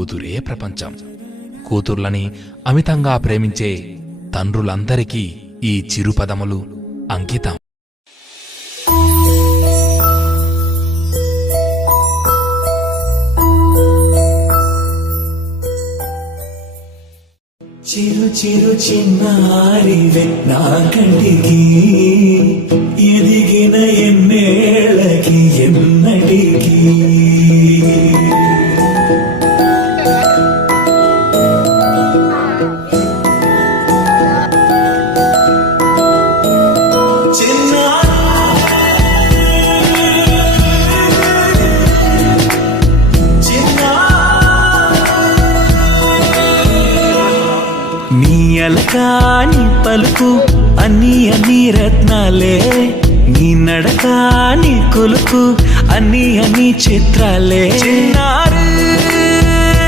కూతురే ప్రపంచం. కూతుర్లని అమితంగా ప్రేమించే తండ్రులందరికీ ఈ చిరుపదములు అంకితం. చిరు చిరు చిన్నారివే నా కంటికి ఎదిగిన ఎన్నేళ్ళకి ఎన్నటికి నీ అలకాని పలుకు అన్ని అన్ని రత్నాలే, నీ నడకాని కొలుకు అన్ని అన్ని చిత్రాలే.